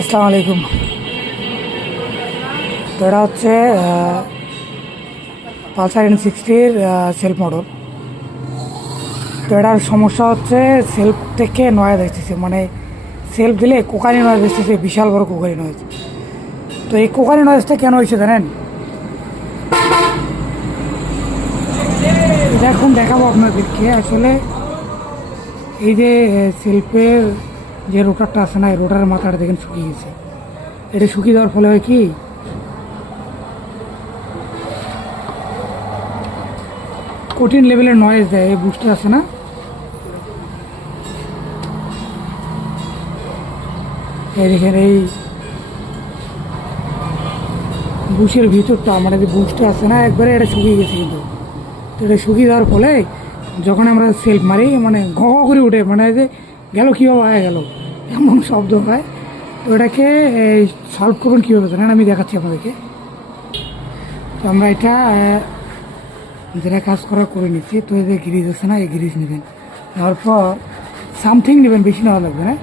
আসসালামু আলাইকুম। তো এটা হচ্ছে পালসার N60-র সেলফ মডেল। তো এটার সমস্যা হচ্ছে সেলফ থেকে নয়েজ আসতেছে, মানে সেলফ দিলে কোকানি নয়েজ আসতেছে, বিশাল বড় কোকানি নয়েজ। তো এই কোকানি নয়েজটা কেন হয়েছে জানেন? এটা এখন দেখাবো আপনাদেরকে। আসলে এই যে সেলফের যে রোটারটা আছে না, এই রোটারের মাথাটা দেখেন শুকিয়ে গেছে। এটা শুকিয়ে যাওয়ার ফলে হয় কি, কঠিন লেভেলের নয়েজ দেয়। এই বুস্টার আছে না, এই দেখেন এই বুশের ভিতরটা, মানে যে বুশটা আছে না, একবারে এটা শুকিয়ে গেছে। কিন্তু তো এটা শুকিয়ে যাওয়ার ফলে যখন আমরা সেলফ মারি, মানে ঘ ঘ করে উঠে, মানে যে গেল কীভাবে হয়ে গেল এমন শব্দ হয়। তো এটাকে সলভ করবেন কীভাবে জানেন? আমি দেখাচ্ছি আপনাদেরকে। তো আমরা এটা যেটা কাজ করা করে নিচ্ছি। তো এই যে গ্রিজ আছে না, এই গ্রিজ নেবেন, তারপর সামথিং নেবেন, বেশি নেওয়া লাগবে না।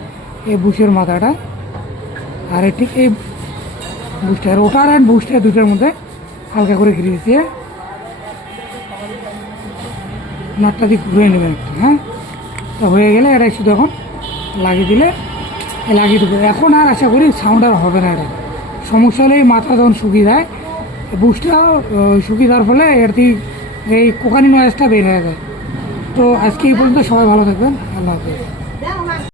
এই বুশের মাথাটা আর ঠিক এই বুস্টার, রোটার অ্যান্ড বুস্টার দুটোর মধ্যে হালকা করে গ্রিজ দিয়ে নাটটা দিয়ে ঘুরে নেবেন একটু। হ্যাঁ, তো হয়ে গেলে এটা শুধু এখন লাগিয়ে দিলে লাগিয়ে দেবো। এখন আর আশা করি সাউন্ড আর হবে না। এটা সমস্যা হলে এই মাথা যখন শুকিয়ে যায়, বুস্টটা শুকিয়ে যাওয়ার ফলে এর থেকে এই কোকানি নয়েজটা বের হয়ে যায়। তো আজকে এই পর্যন্ত, সবাই ভালো থাকবেন, আল্লাহ হাফেজ।